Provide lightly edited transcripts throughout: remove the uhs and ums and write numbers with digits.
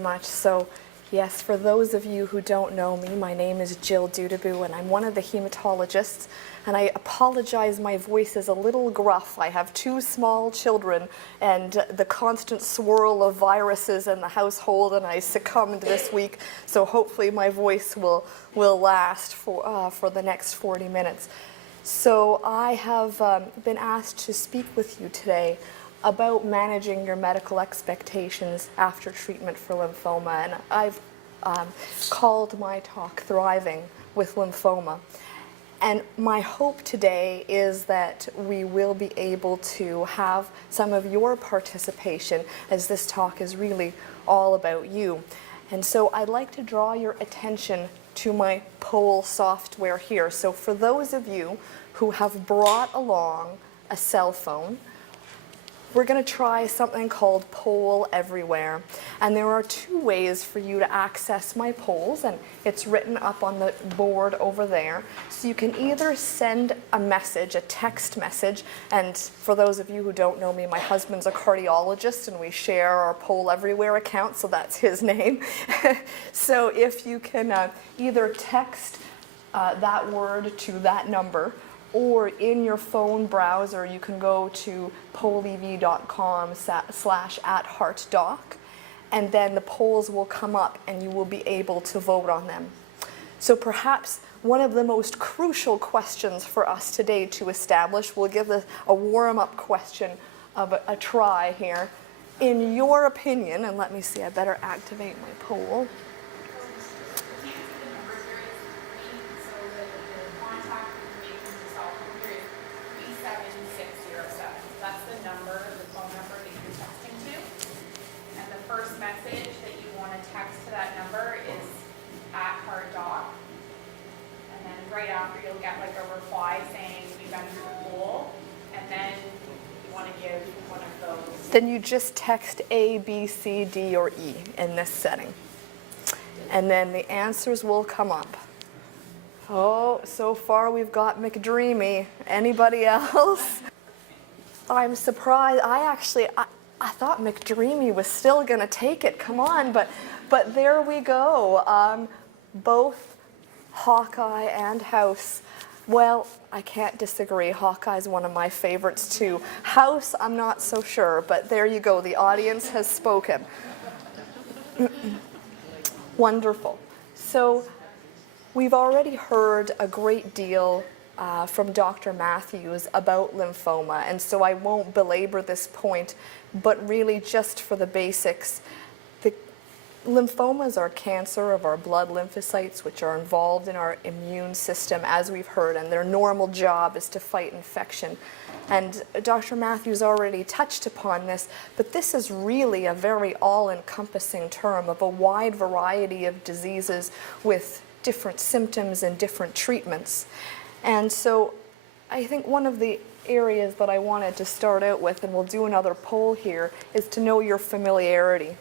Much. So, yes, for those of you who don't know me, my name is Jill Dudebout, and I'm one of the hematologists. And I apologize, my voice is a little gruff. I have 2 small children, and the constant swirl of viruses in the household, and I succumbed this week. So hopefully my voice will last for the next 40 minutes. So I have been asked to speak with you today about managing your medical expectations after treatment for lymphoma, and I've called my talk Thriving with Lymphoma. And my hope today is that we will be able to have some of your participation, as this talk is really all about you. And so I'd like to draw your attention to my poll software here. So for those of you who have brought along a cell phone, we're going to try something called Poll Everywhere. And there are 2 ways for you to access my polls, and it's written up on the board over there. So you can either send a message, a text message, and for those of you who don't know me, my husband's a cardiologist and we share our Poll Everywhere account, so that's his name. So if you can either text that word to that number, or in your phone browser, you can go to pollev.com/@heartdoc, and then the polls will come up and you will be able to vote on them. So perhaps one of the most crucial questions for us today to establish, we'll give a warm-up question of a try here. In your opinion, and let me see, I better activate my poll. Right after, you'll get like a reply saying you've entered the poll, and then you want to give one of those. Then you just text A, B, C, D, or E in this setting. And then the answers will come up. Oh, so far we've got McDreamy. Anybody else? I'm surprised. I thought McDreamy was still going to take it. Come on, but there we go. Both Hawkeye and House. Well, I can't disagree. Hawkeye's one of my favorites too. House, I'm not so sure, but there you go. The audience has spoken. Wonderful. So we've already heard a great deal from Dr. Matthews about lymphoma, and so I won't belabor this point, but really just for the basics. Lymphomas are cancer of our blood lymphocytes, which are involved in our immune system, as we've heard, and their normal job is to fight infection. And Dr. Matthews already touched upon this, but this is really a very all-encompassing term of a wide variety of diseases with different symptoms and different treatments. And so I think one of the areas that I wanted to start out with, and we'll do another poll here, is to know your familiarity.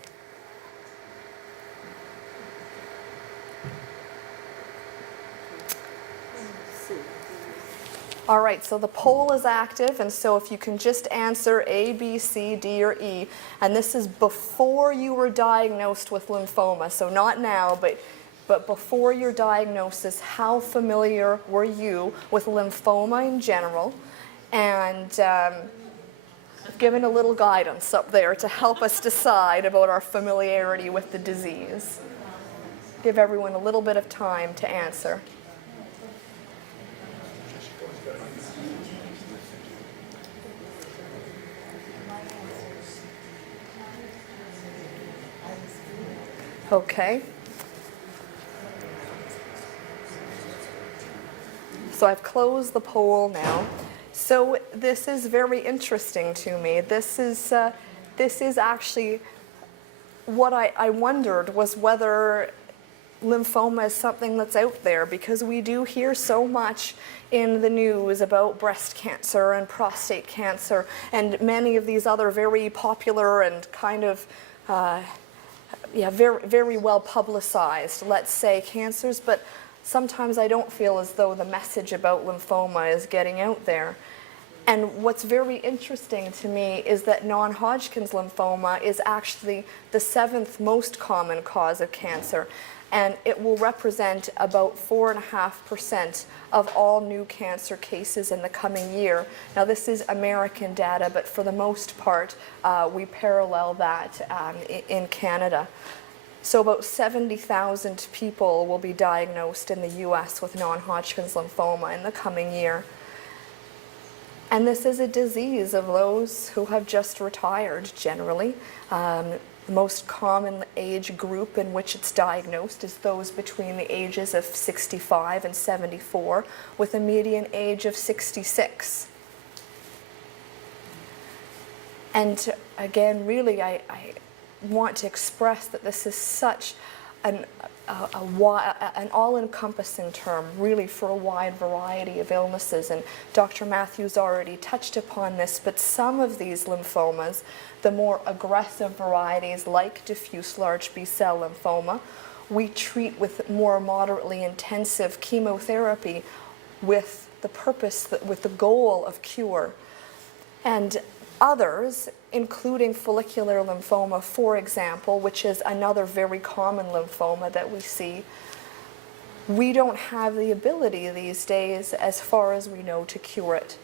All right, so the poll is active, and so if you can just answer A, B, C, D, or E, and this is before you were diagnosed with lymphoma, so not now, but before your diagnosis, how familiar were you with lymphoma in general? And given a little guidance up there to help us decide about our familiarity with the disease. Give everyone a little bit of time to answer. Okay. So I've closed the poll now. So this is very interesting to me. This is actually what I wondered was whether lymphoma is something that's out there, because we do hear so much in the news about breast cancer and prostate cancer and many of these other very popular and kind of very, very well publicized, let's say, cancers, but sometimes I don't feel as though the message about lymphoma is getting out there. And what's very interesting to me is that non-Hodgkin's lymphoma is actually the 7th most common cause of cancer, and it will represent about 4.5% of all new cancer cases in the coming year. Now, this is American data, but for the most part, we parallel that in Canada. So about 70,000 people will be diagnosed in the US with non-Hodgkin's lymphoma in the coming year. And this is a disease of those who have just retired, generally. The most common age group in which it's diagnosed is those between the ages of 65 and 74, with a median age of 66. And again, really, I want to express that this is such an all-encompassing term, really, for a wide variety of illnesses. And Dr. Matthews already touched upon this, but some of these lymphomas, the more aggressive varieties like diffuse large B-cell lymphoma, we treat with more moderately intensive chemotherapy with the purpose, with the goal of cure. And others, including follicular lymphoma, for example, which is another very common lymphoma that we see, we don't have the ability these days, as far as we know, to cure it.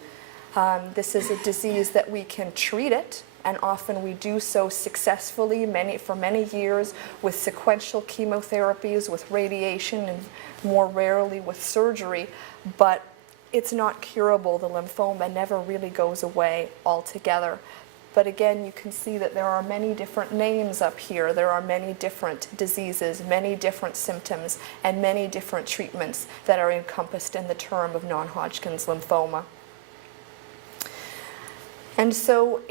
This is a disease that we can treat it, and often we do so successfully for many years with sequential chemotherapies, with radiation, and more rarely with surgery, but it's not curable. The lymphoma never really goes away altogether. But again, you can see that there are many different names up here. There are many different diseases, many different symptoms, and many different treatments that are encompassed in the term of non-Hodgkin's lymphoma. And so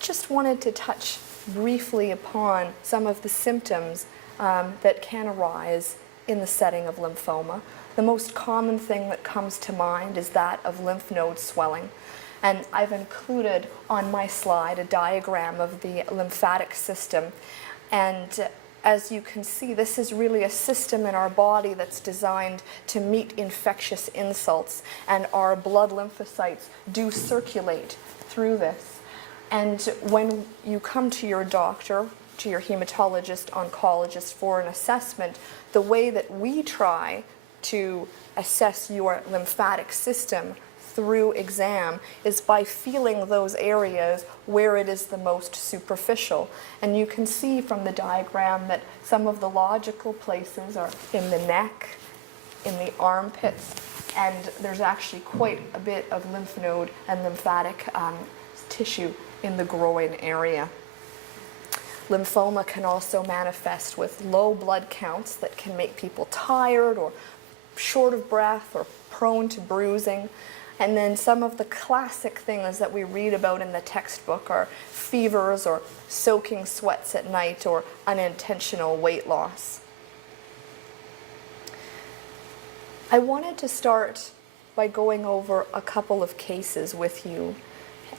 just wanted to touch briefly upon some of the symptoms that can arise in the setting of lymphoma. The most common thing that comes to mind is that of lymph node swelling. And I've included on my slide a diagram of the lymphatic system. And as you can see, this is really a system in our body that's designed to meet infectious insults. And our blood lymphocytes do circulate through this. And when you come to your doctor, to your hematologist, oncologist for an assessment, the way that we try to assess your lymphatic system through exam is by feeling those areas where it is the most superficial. And you can see from the diagram that some of the logical places are in the neck, in the armpits, and there's actually quite a bit of lymph node and lymphatic tissue in the groin area. Lymphoma can also manifest with low blood counts that can make people tired or short of breath or prone to bruising. And then some of the classic things that we read about in the textbook are fevers or soaking sweats at night or unintentional weight loss. I wanted to start by going over a couple of cases with you.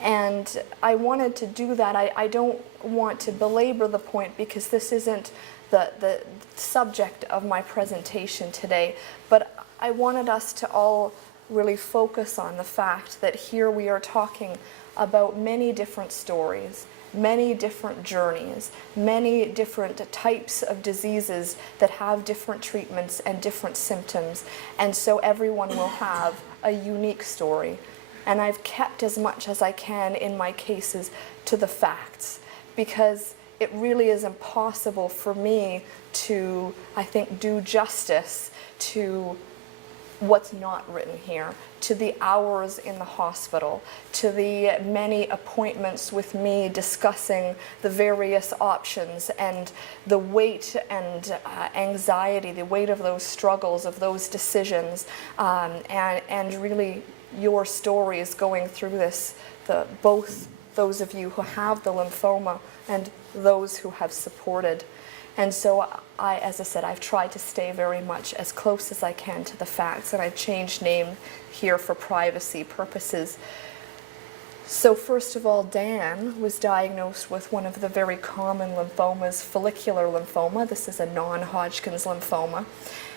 And I wanted to do that. I don't want to belabor the point because this isn't the subject of my presentation today, but I wanted us to all really focus on the fact that here we are talking about many different stories, many different journeys, many different types of diseases that have different treatments and different symptoms, and so everyone will have a unique story. And I've kept as much as I can in my cases to the facts, because it really is impossible for me to, I think, do justice to what's not written here, to the hours in the hospital, to the many appointments with me discussing the various options and the weight and anxiety, the weight of those struggles, of those decisions, and really your stories going through this, both those of you who have the lymphoma and those who have supported. And so as I said, I've tried to stay very much as close as I can to the facts, and I've changed name here for privacy purposes. So first of all, Dan was diagnosed with one of the very common lymphomas, follicular lymphoma. This is a non-Hodgkin's lymphoma.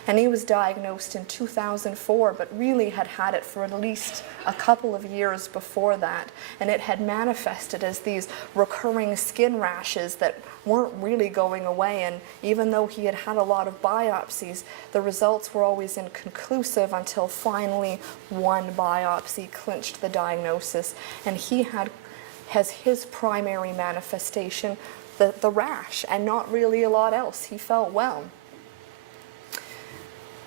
And he was diagnosed in 2004, but really had had it for at least a couple of years before that. And it had manifested as these recurring skin rashes that weren't really going away. And even though he had had a lot of biopsies, the results were always inconclusive until finally one biopsy clinched the diagnosis. And he has his primary manifestation, the rash, and not really a lot else. He felt well.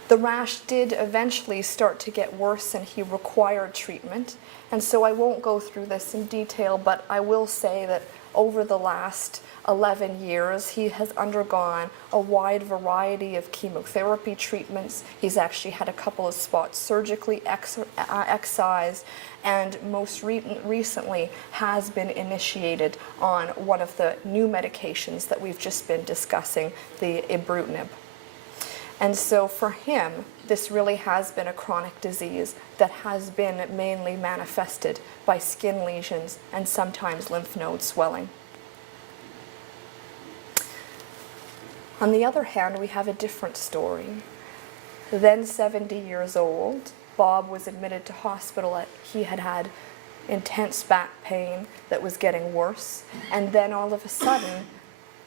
The rash did eventually start to get worse and he required treatment. And so I won't go through this in detail, but I will say that over the last 11 years, he has undergone a wide variety of chemotherapy treatments. He's actually had a couple of spots surgically excised, and most recently has been initiated on one of the new medications that we've just been discussing, the ibrutinib. And so for him, this really has been a chronic disease that has been mainly manifested by skin lesions and sometimes lymph node swelling. On the other hand, we have a different story. Then 70 years old, Bob was admitted to hospital. He had had intense back pain that was getting worse, and then all of a sudden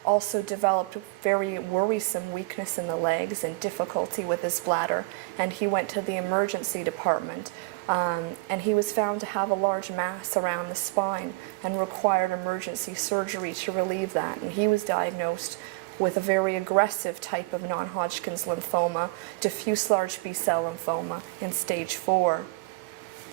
also developed very worrisome weakness in the legs and difficulty with his bladder, and he went to the emergency department, and he was found to have a large mass around the spine and required emergency surgery to relieve that. And he was diagnosed with a very aggressive type of non-Hodgkin's lymphoma, diffuse large B-cell lymphoma in stage 4.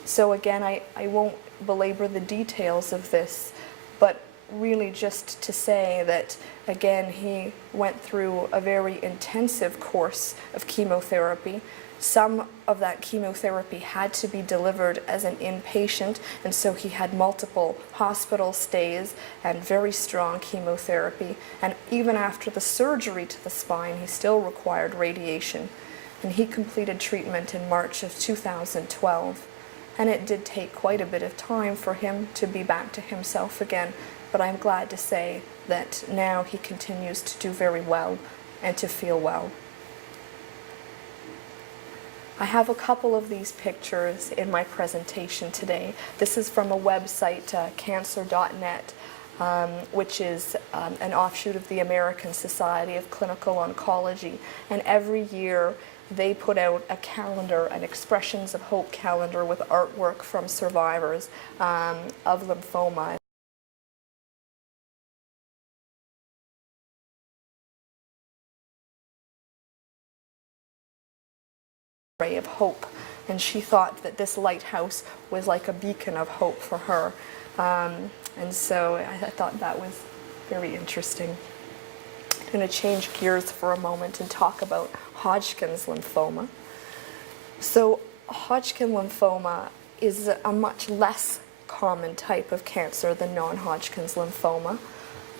So again, I won't belabor the details of this, but really just to say that, again, he went through a very intensive course of chemotherapy. Some of that chemotherapy had to be delivered as an inpatient, and so he had multiple hospital stays and very strong chemotherapy. And even after the surgery to the spine, he still required radiation. And he completed treatment in March of 2012. And it did take quite a bit of time for him to be back to himself again. But I'm glad to say that now he continues to do very well and to feel well. I have a couple of these pictures in my presentation today. This is from a website, cancer.net, which is an offshoot of the American Society of Clinical Oncology. And every year they put out a calendar, an Expressions of Hope calendar with artwork from survivors of lymphoma. Ray of hope, and she thought that this lighthouse was like a beacon of hope for her, and so I thought that was very interesting. I'm going to change gears for a moment and talk about Hodgkin's lymphoma. So Hodgkin lymphoma is a much less common type of cancer than non-Hodgkin's lymphoma.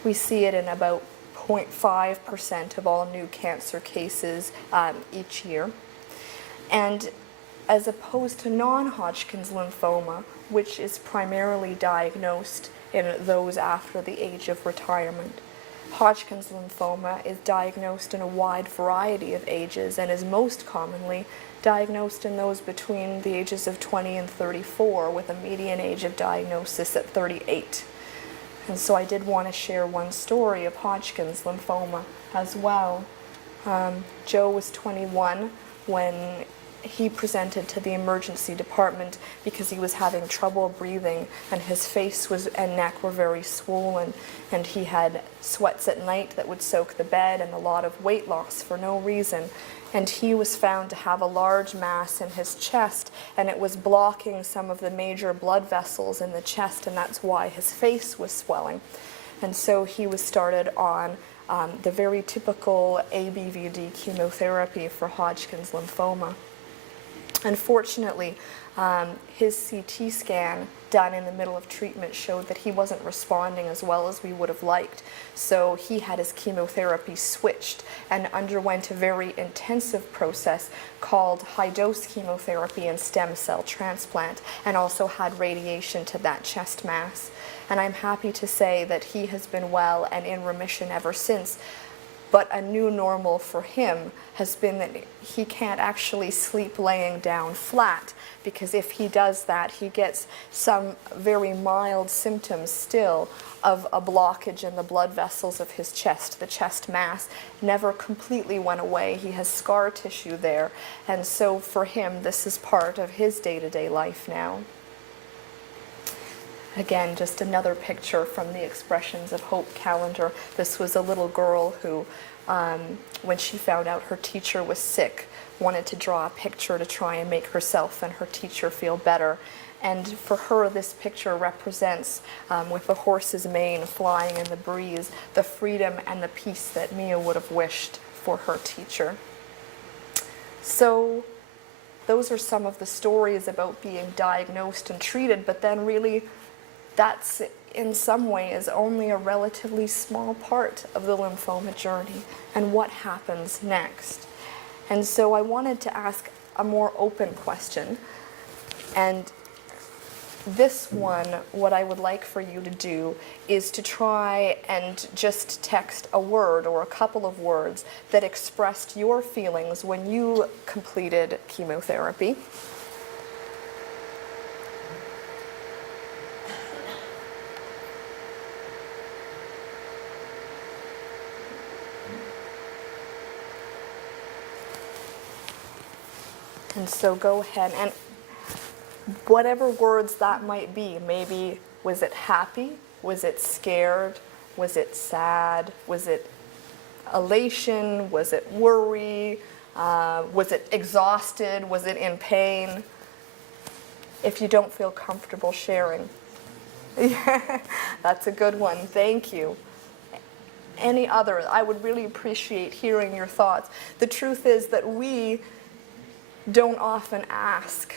We see it in about 0.5% of all new cancer cases each year. And as opposed to non-Hodgkin's lymphoma, which is primarily diagnosed in those after the age of retirement, Hodgkin's lymphoma is diagnosed in a wide variety of ages and is most commonly diagnosed in those between the ages of 20 and 34, with a median age of diagnosis at 38. And so I did want to share one story of Hodgkin's lymphoma as well. Joe was 21 when he presented to the emergency department because he was having trouble breathing, and his face and neck were very swollen, and he had sweats at night that would soak the bed and a lot of weight loss for no reason. And he was found to have a large mass in his chest, and it was blocking some of the major blood vessels in the chest, and that's why his face was swelling. And so he was started on the very typical ABVD chemotherapy for Hodgkin's lymphoma. Unfortunately, his CT scan done in the middle of treatment showed that he wasn't responding as well as we would have liked. So he had his chemotherapy switched and underwent a very intensive process called high-dose chemotherapy and stem cell transplant, and also had radiation to that chest mass. And I'm happy to say that he has been well and in remission ever since. But a new normal for him has been that he can't actually sleep laying down flat, because if he does that, he gets some very mild symptoms still of a blockage in the blood vessels of his chest. The chest mass never completely went away. He has scar tissue there. And so for him, this is part of his day-to-day life now. Again, just another picture from the Expressions of Hope calendar. This was a little girl who, when she found out her teacher was sick, wanted to draw a picture to try and make herself and her teacher feel better. And for her, this picture represents, with the horse's mane flying in the breeze, the freedom and the peace that Mia would have wished for her teacher. So those are some of the stories about being diagnosed and treated, but then really that's in some ways only a relatively small part of the lymphoma journey and what happens next. And so I wanted to ask a more open question. And this one, what I would like for you to do is to try and just text a word or a couple of words that expressed your feelings when you completed chemotherapy. And so go ahead, and whatever words that might be, maybe was it happy? Was it scared? Was it sad? Was it elation? Was it worry? Was it exhausted? Was it in pain? If you don't feel comfortable sharing. Yeah, that's a good one. Thank you. Any others? I would really appreciate hearing your thoughts. The truth is that we don't often ask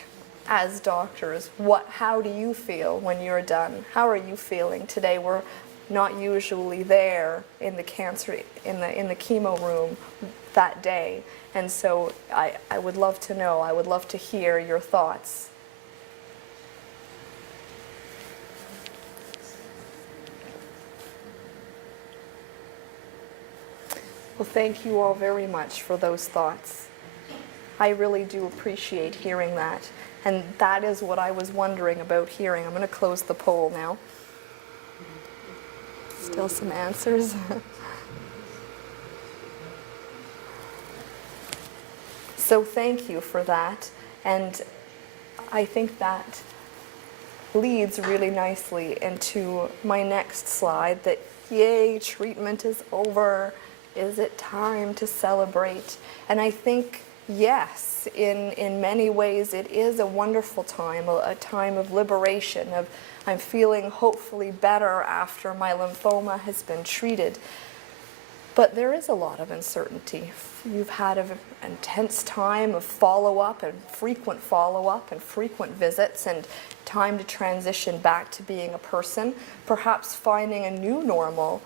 as doctors, how do you feel when you're done? How are you feeling today? We're not usually there in the cancer, in the chemo room that day. And so I would love to know, I would love to hear your thoughts. Well, thank you all very much for those thoughts. I really do appreciate hearing that. And that is what I was wondering about hearing. I'm going to close the poll now. Still some answers. So thank you for that. And I think that leads really nicely into my next slide, that yay, treatment is over. Is it time to celebrate? And I think yes, in many ways it is a wonderful time, a time of liberation, of I'm feeling hopefully better after my lymphoma has been treated. But there is a lot of uncertainty. You've had an intense time of follow-up and frequent visits, and time to transition back to being a person, perhaps finding a new normal.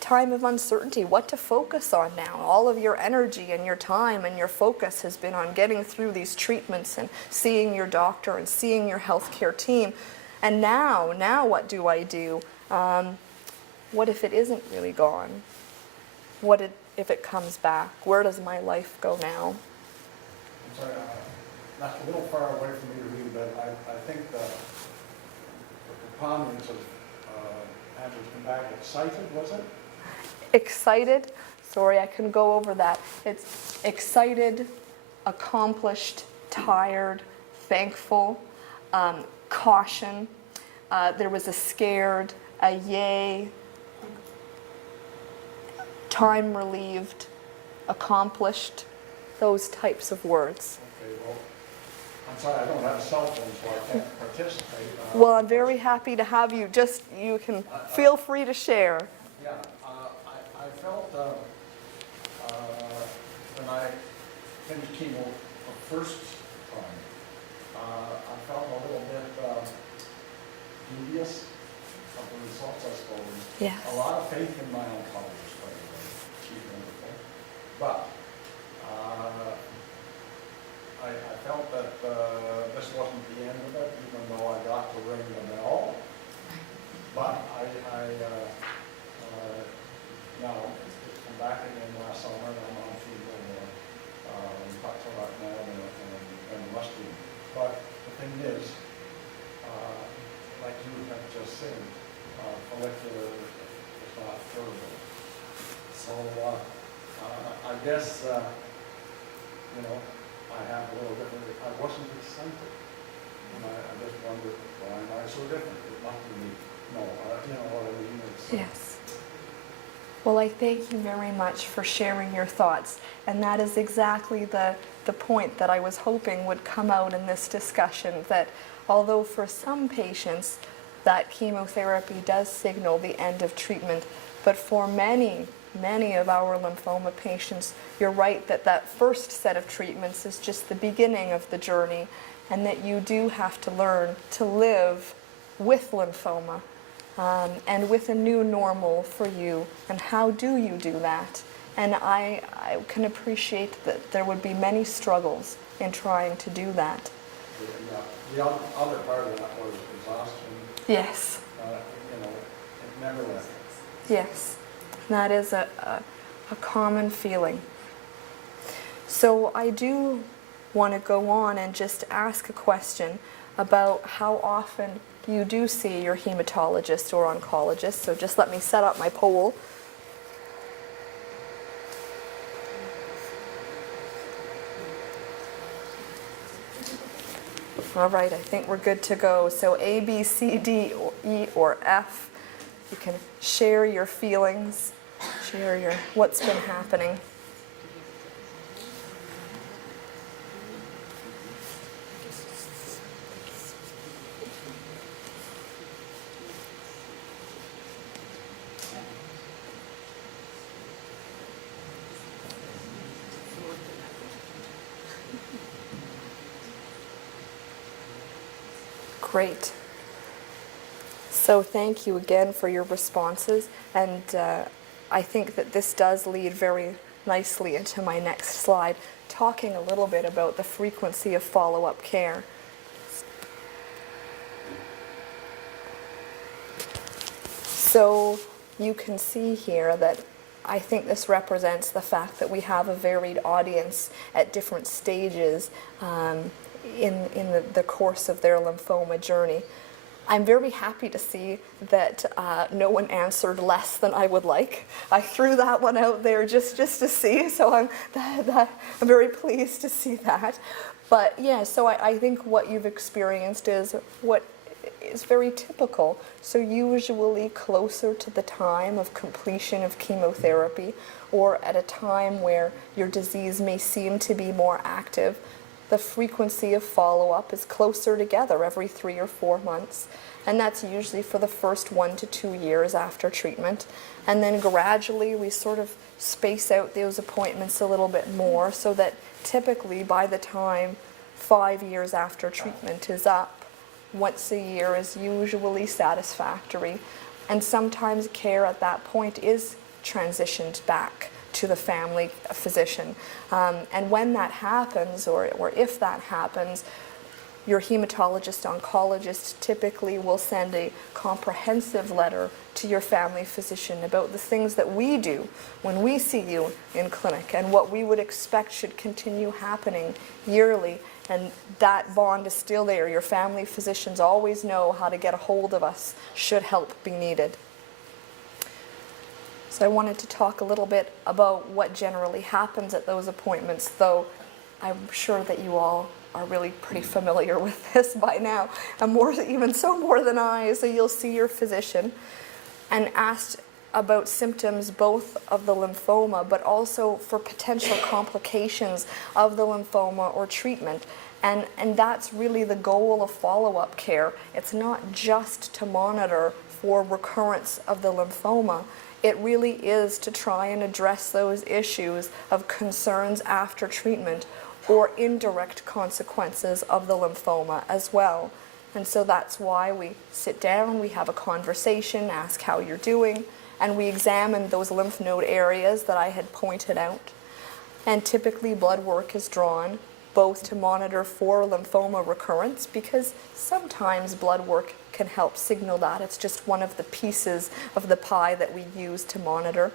Time of uncertainty, what to focus on now. All of your energy and your time and your focus has been on getting through these treatments and seeing your doctor and seeing your healthcare team. And now what do I do? What if it isn't really gone? What if it comes back? Where does my life go now? I'm sorry, that's a little far away from me to read, but I think the preponderance of answers come back excited, was it? Excited, sorry, I couldn't go over that. It's excited, accomplished, tired, thankful, caution. There was a scared, a yay, time relieved, accomplished, those types of words. Okay, well, I'm sorry, I don't have a cell phone, so I can't participate. Well, I'm very happy to have you. Just, you can feel free to share. Yeah, I felt when I finished chemo the first time, I felt a little bit dubious of the results, I suppose. Yeah. A lot of faith in my oncologist, by the way, she's wonderful. But I felt that this wasn't the end of it, even though I got to ring the bell. But now, from back again last summer, and I'm on fever more. Talked to a lot more than rusty. But the thing is, like you have just said, follicular is not curable. So I guess, you know, I have a little different, I wasn't excited. And I just wondered, why am I so different? It must be me. No, you know what I mean? It's, Yes. Well, I thank you very much for sharing your thoughts. And that is exactly the point that I was hoping would come out in this discussion, that although for some patients that chemotherapy does signal the end of treatment, but for many of our lymphoma patients, you're right that that first set of treatments is just the beginning of the journey, and that you do have to learn to live with lymphoma and with a new normal for you. And how do you do that? And I can appreciate that there would be many struggles in trying to do that. the other part of that was exhaustion. Yes, You know, it never left. yes. That is a common feeling. So I do want to go on and just ask a question about how often you do see your hematologist or oncologist. So just let me set up my poll. All right, I think we're good to go. So A, B, C, D, or E, or F. You can share your feelings, share your what's been happening. Great. So thank you again for your responses, and I think that this does lead very nicely into my next slide, talking a little bit about the frequency of follow-up care. So you can see here that I think this represents the fact that we have a varied audience at different stages in the course of their lymphoma journey. I'm very happy to see that no one answered less than I would like. I threw that one out there just to see, so I'm very pleased to see that. But yeah, so I think what you've experienced is what is very typical. So usually closer to the time of completion of chemotherapy, or at a time where your disease may seem to be more active, the frequency of follow-up is closer together every 3 or 4 months. And that's usually for the first 1 to 2 years after treatment. And then gradually we sort of space out those appointments a little bit more, so that typically by the time 5 years after treatment is up, once a year is usually satisfactory. And sometimes care at that point is transitioned back to the family physician. And when that happens, or if that happens, your hematologist oncologist typically will send a comprehensive letter to your family physician about the things that we do when we see you in clinic, and what we would expect should continue happening yearly. And that bond is still there. Your family physicians always know how to get a hold of us should help be needed. So I wanted to talk a little bit about what generally happens at those appointments, though I'm sure that you all are really pretty familiar with this by now, and more than I. So you'll see your physician and asked about symptoms both of the lymphoma, but also for potential complications of the lymphoma or treatment. And that's really the goal of follow-up care. It's not just to monitor for recurrence of the lymphoma. It really is to try and address those issues of concerns after treatment, or indirect consequences of the lymphoma as well. And so that's why we sit down, we have a conversation, ask how you're doing, and we examine those lymph node areas that I had pointed out. And typically blood work is drawn both to monitor for lymphoma recurrence, because sometimes blood work can help signal that. It's just one of the pieces of the pie that we use to monitor.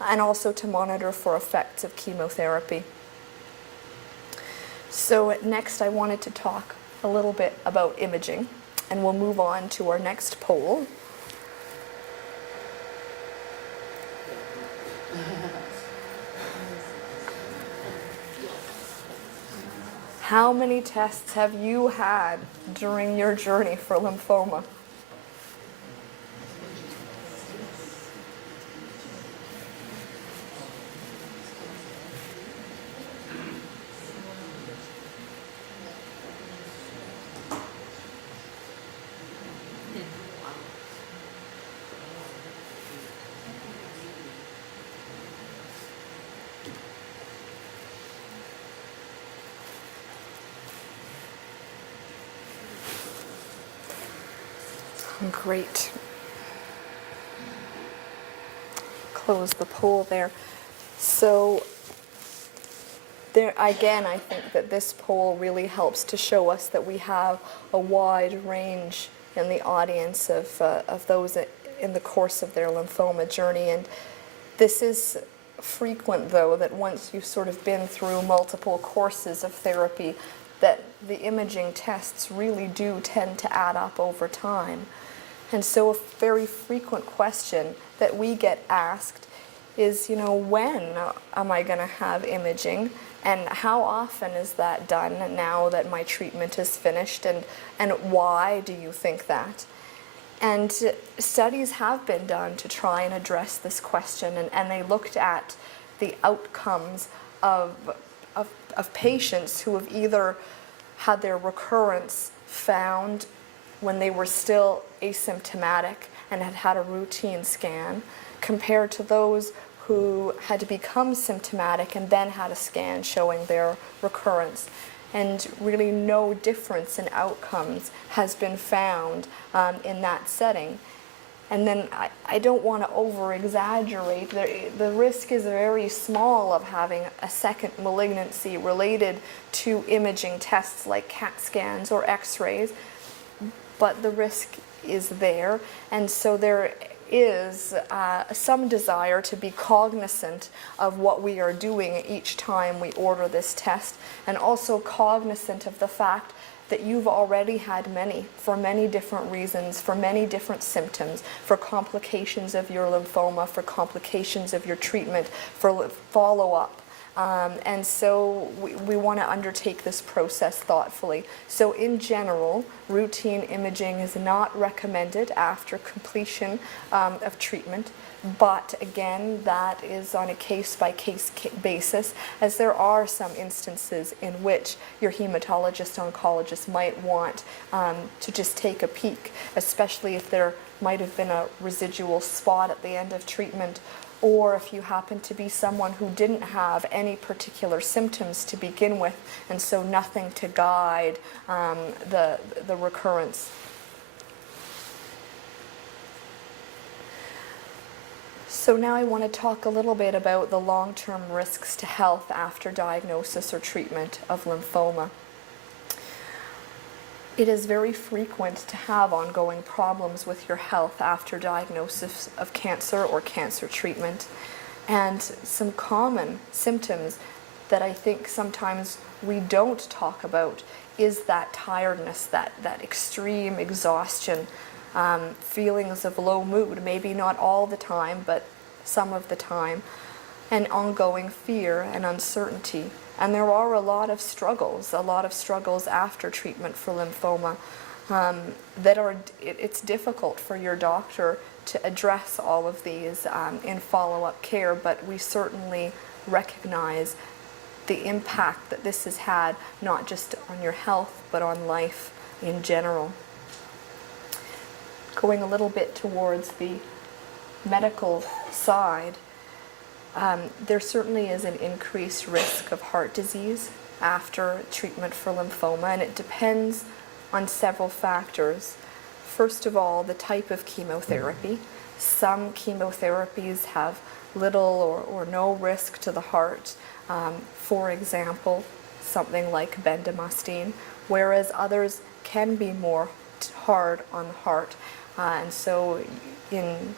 and also to monitor for effects of chemotherapy. So next I wanted to talk a little bit about imaging, and we'll move on to our next poll. How many tests have you had during your journey for lymphoma? Great. Close the poll there. So there again, I think that this poll really helps to show us that we have a wide range in the audience of those in the course of their lymphoma journey. And this is frequent, though, that once you've sort of been through multiple courses of therapy, that the imaging tests really do tend to add up over time. And so a very frequent question that we get asked is, when am I going to have imaging, and how often is that done now that my treatment is finished, and why do you think that? And studies have been done to try and address this question, and they looked at the outcomes of patients who have either had their recurrence found when they were still asymptomatic and had had a routine scan, compared to those who had become symptomatic and then had a scan showing their recurrence. And really no difference in outcomes has been found in that setting. And then I don't want to over-exaggerate. The risk is very small of having a second malignancy related to imaging tests like CAT scans or X-rays, but the risk is there. And so there is some desire to be cognizant of what we are doing each time we order this test, and also cognizant of the fact that you've already had many, for many different reasons, for many different symptoms, for complications of your lymphoma, for complications of your treatment, for follow-up. And so we want to undertake this process thoughtfully. So in general, routine imaging is not recommended after completion of treatment. But again, that is on a case-by-case basis, as there are some instances in which your hematologist oncologist might want to just take a peek, especially if there might have been a residual spot at the end of treatment, or if you happen to be someone who didn't have any particular symptoms to begin with, and so nothing to guide the recurrence. So now I want to talk a little bit about the long-term risks to health after diagnosis or treatment of lymphoma. It is very frequent to have ongoing problems with your health after diagnosis of cancer or cancer treatment. And some common symptoms that I think sometimes we don't talk about is that tiredness, that extreme exhaustion, feelings of low mood, maybe not all the time, but some of the time, and ongoing fear and uncertainty. And there are a lot of struggles after treatment for lymphoma it's difficult for your doctor to address all of these in follow-up care, but we certainly recognize the impact that this has had, not just on your health, but on life in general. Going a little bit towards the medical side, there certainly is an increased risk of heart disease after treatment for lymphoma, and it depends on several factors. First of all, the type of chemotherapy. Some chemotherapies have little or no risk to the heart. For example, something like bendamustine, whereas others can be more hard on the heart. And so in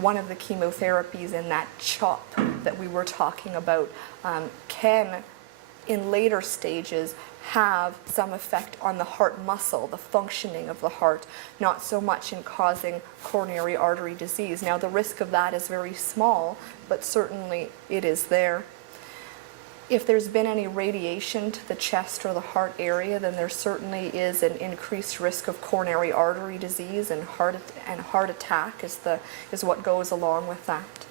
one of the chemotherapies in that CHOP that we were talking about can, in later stages, have some effect on the heart muscle, the functioning of the heart, not so much in causing coronary artery disease. Now, the risk of that is very small, but certainly it is there. If there's been any radiation to the chest or the heart area, then there certainly is an increased risk of coronary artery disease, and heart attack is what goes along with that.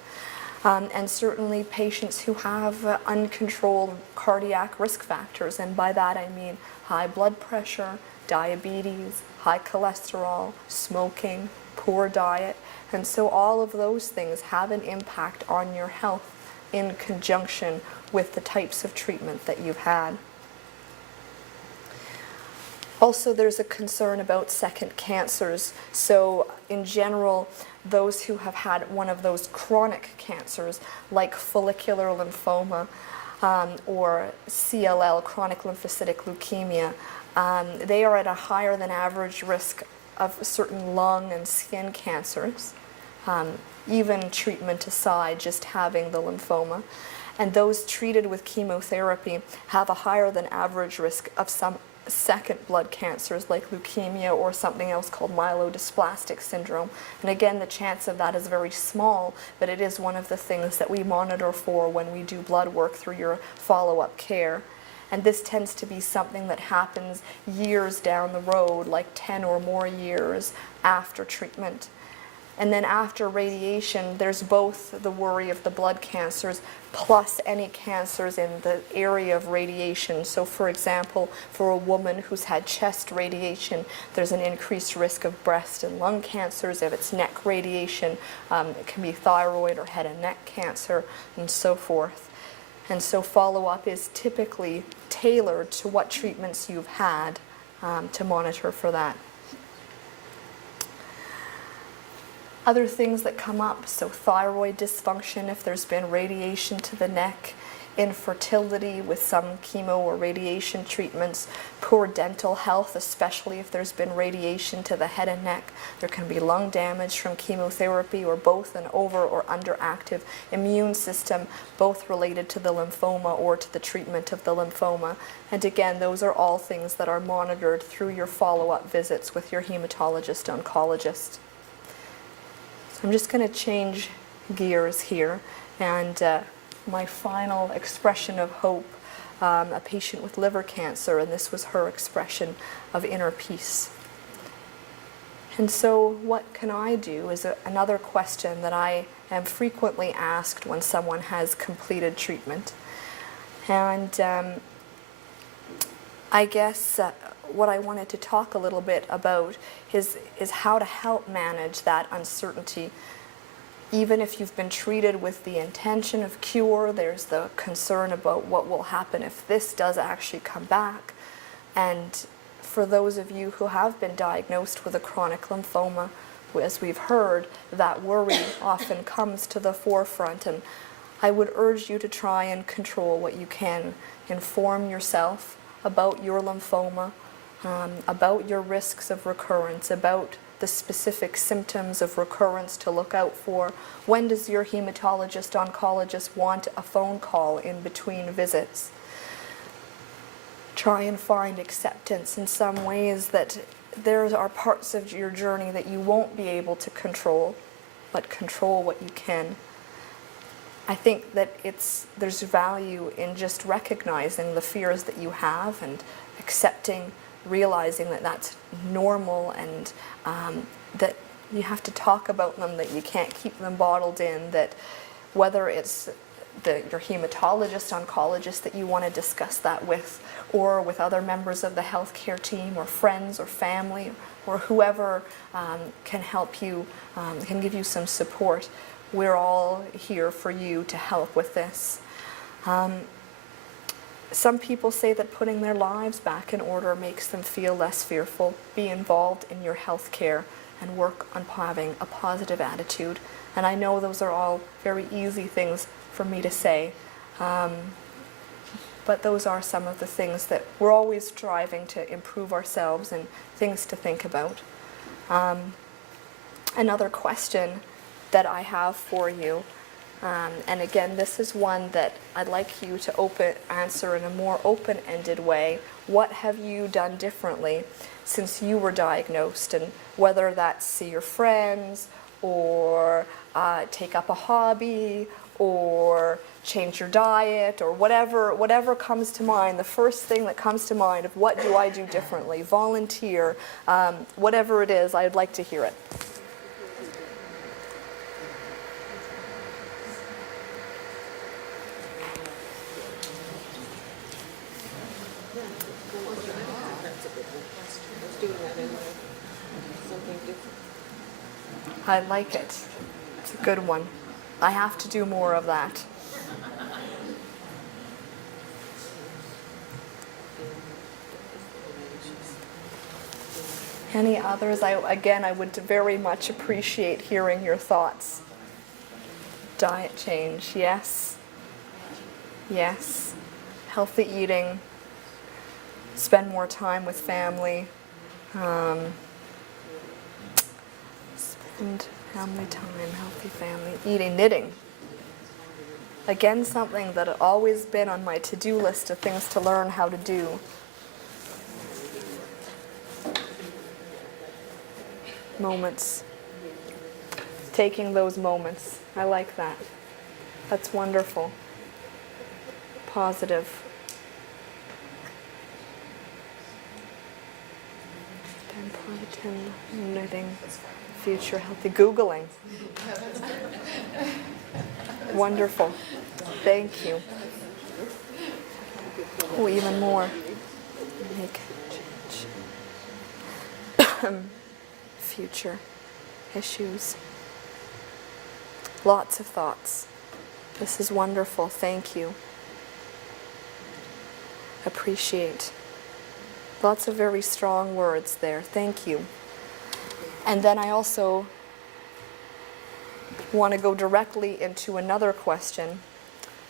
And certainly patients who have uncontrolled cardiac risk factors, and by that I mean high blood pressure, diabetes, high cholesterol, smoking, poor diet, and so all of those things have an impact on your health in conjunction with the types of treatment that you've had. Also, there's a concern about second cancers. So in general, those who have had one of those chronic cancers, like follicular lymphoma or CLL, chronic lymphocytic leukemia, they are at a higher than average risk of certain lung and skin cancers, even treatment aside, just having the lymphoma. And those treated with chemotherapy have a higher than average risk of some second blood cancers like leukemia or something else called myelodysplastic syndrome. And again, the chance of that is very small, but it is one of the things that we monitor for when we do blood work through your follow-up care. And this tends to be something that happens years down the road, like 10 or more years after treatment. And then after radiation, there's both the worry of the blood cancers plus any cancers in the area of radiation. So for example, for a woman who's had chest radiation, there's an increased risk of breast and lung cancers. If it's neck radiation, it can be thyroid or head and neck cancer, and so forth. And so follow-up is typically tailored to what treatments you've had to monitor for that. Other things that come up, so thyroid dysfunction if there's been radiation to the neck, infertility with some chemo or radiation treatments, poor dental health, especially if there's been radiation to the head and neck. There can be lung damage from chemotherapy, or both an over or underactive immune system, both related to the lymphoma or to the treatment of the lymphoma. And again, those are all things that are monitored through your follow-up visits with your hematologist oncologist. I'm just going to change gears here, and my final expression of hope, a patient with liver cancer, and this was her expression of inner peace. And so what can I do is another question that I am frequently asked when someone has completed treatment. And I guess what I wanted to talk a little bit about is how to help manage that uncertainty. Even if you've been treated with the intention of cure, there's the concern about what will happen if this does actually come back. And for those of you who have been diagnosed with a chronic lymphoma, as we've heard, that worry often comes to the forefront. And I would urge you to try and control what you can. Inform yourself about your lymphoma, about your risks of recurrence, about the specific symptoms of recurrence to look out for. When does your hematologist oncologist want a phone call in between visits? Try and find acceptance in some ways that there are parts of your journey that you won't be able to control, but control what you can. I think that there's value in just recognizing the fears that you have and accepting, realizing that that's normal, and that you have to talk about them, that you can't keep them bottled in, that whether it's your hematologist, oncologist that you want to discuss that with, or with other members of the healthcare team, or friends or family, or whoever can help you, can give you some support. We're all here for you to help with this. Some people say that putting their lives back in order makes them feel less fearful. Be involved in your health care and work on having a positive attitude. And I know those are all very easy things for me to say, but those are some of the things that we're always striving to improve ourselves and things to think about. Another question that I have for you. And again, this is one that I'd like you to answer in a more open-ended way. What have you done differently since you were diagnosed? And whether that's see your friends, or take up a hobby, or change your diet, or whatever comes to mind. The first thing that comes to mind of what do I do differently, volunteer, whatever it is, I'd like to hear it. I like it. It's a good one. I have to do more of that. Any others? I would very much appreciate hearing your thoughts. Diet change, yes. Yes. Healthy eating. Spend more time with family. Spend family time, healthy family. Eating, knitting. Again, something that had always been on my to-do list of things to learn how to do. Moments. Taking those moments. I like that. That's wonderful. Positive. Knitting. Future healthy. Googling. Wonderful. Thank you. Oh, even more. Make change. Future issues. Lots of thoughts. This is wonderful. Thank you. Appreciate. Lots of very strong words there. Thank you. And then I also want to go directly into another question,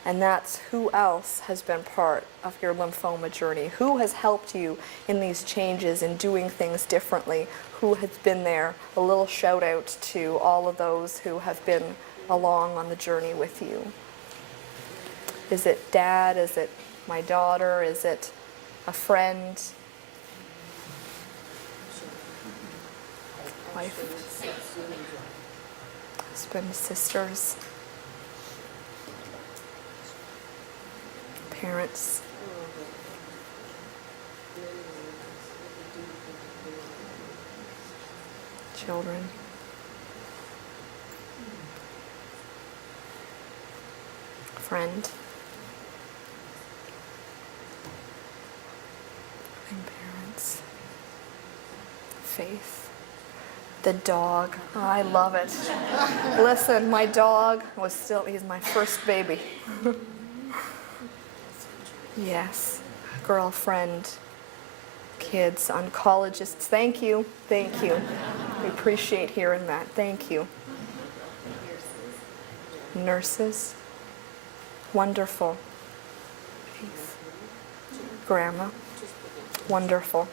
and that's who else has been part of your lymphoma journey? Who has helped you in these changes and doing things differently? Who has been there? A little shout out to all of those who have been along on the journey with you. Is it dad? Is it my daughter? Is it a friend? Wife? Husband? Sisters? Parents? Children? Friend? And parents? Faith? The dog. Oh, I love it. Listen, my dog he's my first baby. Yes. Girlfriend, kids, oncologists. Thank you. Thank you. We appreciate hearing that. Thank you. Nurses. Wonderful. Grandma. Wonderful.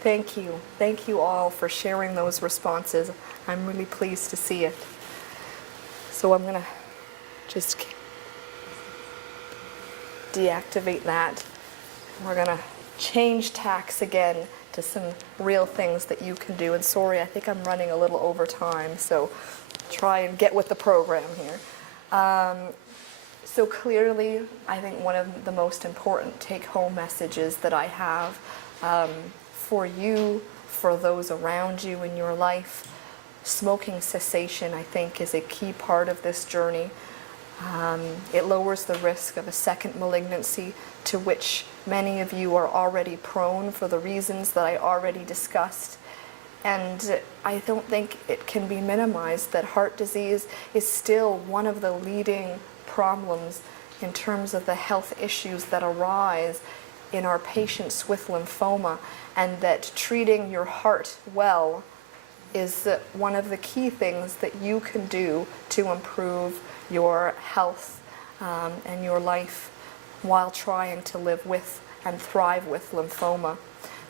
Thank you. Thank you all for sharing those responses. I'm really pleased to see it. So I'm going to just deactivate that. We're going to change tacks again to some real things that you can do. And sorry, I think I'm running a little over time, so try and get with the program here. So clearly, I think one of the most important take-home messages that I have for you, for those around you in your life, smoking cessation, I think, is a key part of this journey. It lowers the risk of a second malignancy, to which many of you are already prone for the reasons that I already discussed. And I don't think it can be minimized that heart disease is still one of the leading problems in terms of the health issues that arise in our patients with lymphoma, and that treating your heart well is one of the key things that you can do to improve your health and your life while trying to live with and thrive with lymphoma.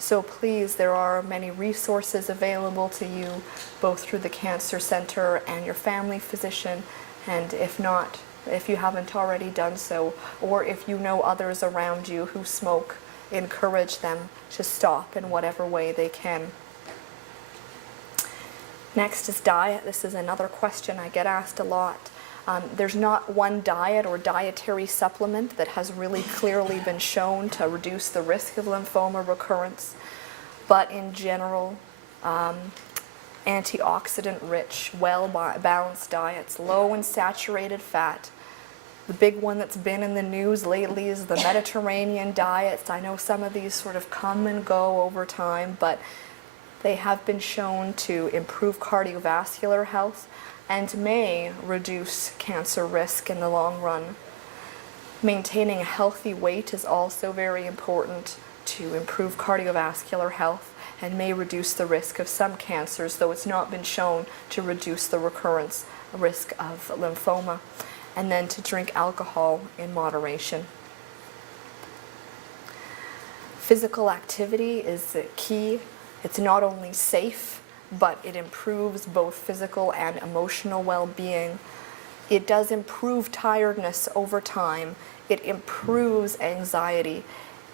So please, there are many resources available to you, both through the Cancer Center and your family physician, and if not, if you haven't already done so, or if you know others around you who smoke, encourage them to stop in whatever way they can. Next is diet. This is another question I get asked a lot. There's not one diet or dietary supplement that has really clearly been shown to reduce the risk of lymphoma recurrence, but in general, antioxidant-rich, well-balanced diets, low in saturated fat. The big one that's been in the news lately is the Mediterranean diets. I know some of these sort of come and go over time, but they have been shown to improve cardiovascular health and may reduce cancer risk in the long run. Maintaining a healthy weight is also very important to improve cardiovascular health and may reduce the risk of some cancers, though it's not been shown to reduce the recurrence risk of lymphoma. And then to drink alcohol in moderation. Physical activity is key. It's not only safe, but it improves both physical and emotional well-being. It does improve tiredness over time. It improves anxiety.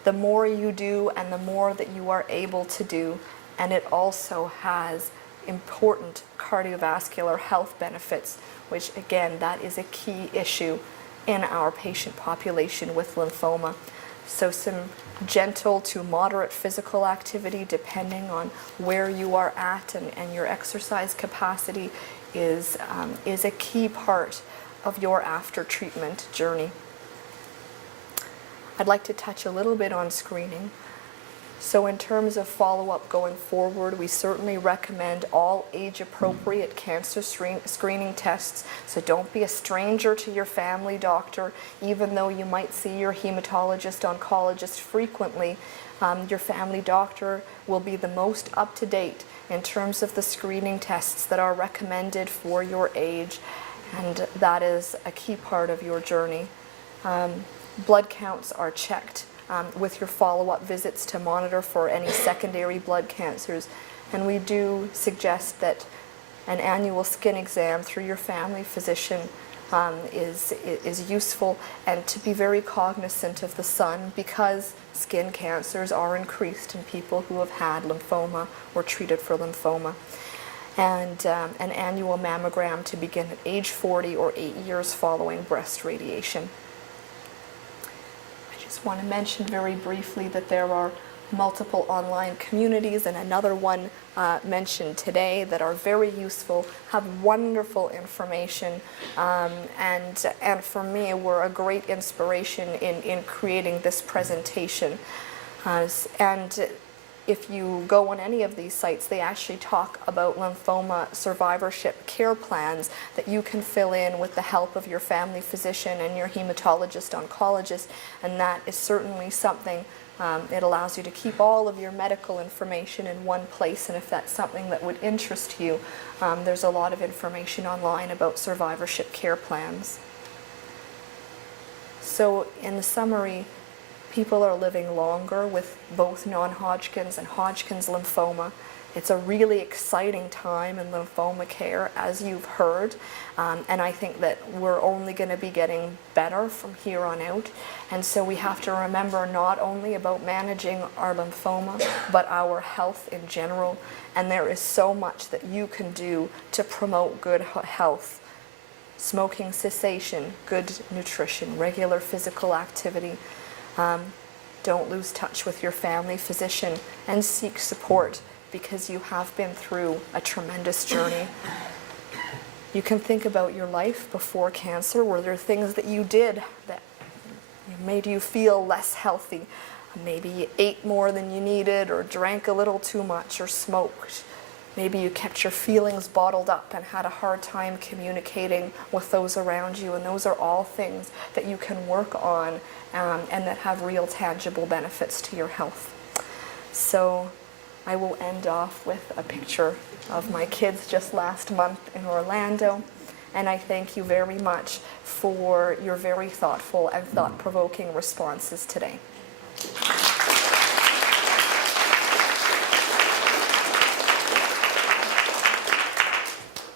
The more you do and the more that you are able to do, and it also has important cardiovascular health benefits, which again, that is a key issue in our patient population with lymphoma. So some gentle to moderate physical activity, depending on where you are at and your exercise capacity, is a key part of your after treatment journey. I'd like to touch a little bit on screening. So in terms of follow-up going forward, we certainly recommend all age-appropriate cancer screening tests. So don't be a stranger to your family doctor, even though you might see your hematologist, oncologist frequently. Your family doctor will be the most up-to-date in terms of the screening tests that are recommended for your age, and that is a key part of your journey. Blood counts are checked with your follow-up visits to monitor for any secondary blood cancers. And we do suggest that an annual skin exam through your family physician is useful, and to be very cognizant of the sun, because skin cancers are increased in people who have had lymphoma or treated for lymphoma. And an annual mammogram to begin at age 40 or 8 years following breast radiation. I just want to mention very briefly that there are multiple online communities, and another one mentioned today, that are very useful, have wonderful information, and for me were a great inspiration in creating this presentation. And if you go on any of these sites, they actually talk about lymphoma survivorship care plans that you can fill in with the help of your family physician and your hematologist oncologist, and that is certainly something. It allows you to keep all of your medical information in one place, and if that's something that would interest you, there's a lot of information online about survivorship care plans. So in the summary, people are living longer with both non-Hodgkin's and Hodgkin's lymphoma. It's a really exciting time in lymphoma care, as you've heard, and I think that we're only going to be getting better from here on out. And so we have to remember not only about managing our lymphoma, but our health in general. And there is so much that you can do to promote good health. Smoking cessation, good nutrition, regular physical activity. Don't lose touch with your family physician, and seek support, because you have been through a tremendous journey. You can think about your life before cancer. Were there things that you did that made you feel less healthy? Maybe you ate more than you needed, or drank a little too much, or smoked. Maybe you kept your feelings bottled up and had a hard time communicating with those around you, and those are all things that you can work on and that have real tangible benefits to your health. So I will end off with a picture of my kids just last month in Orlando, and I thank you very much for your very thoughtful and thought-provoking responses today.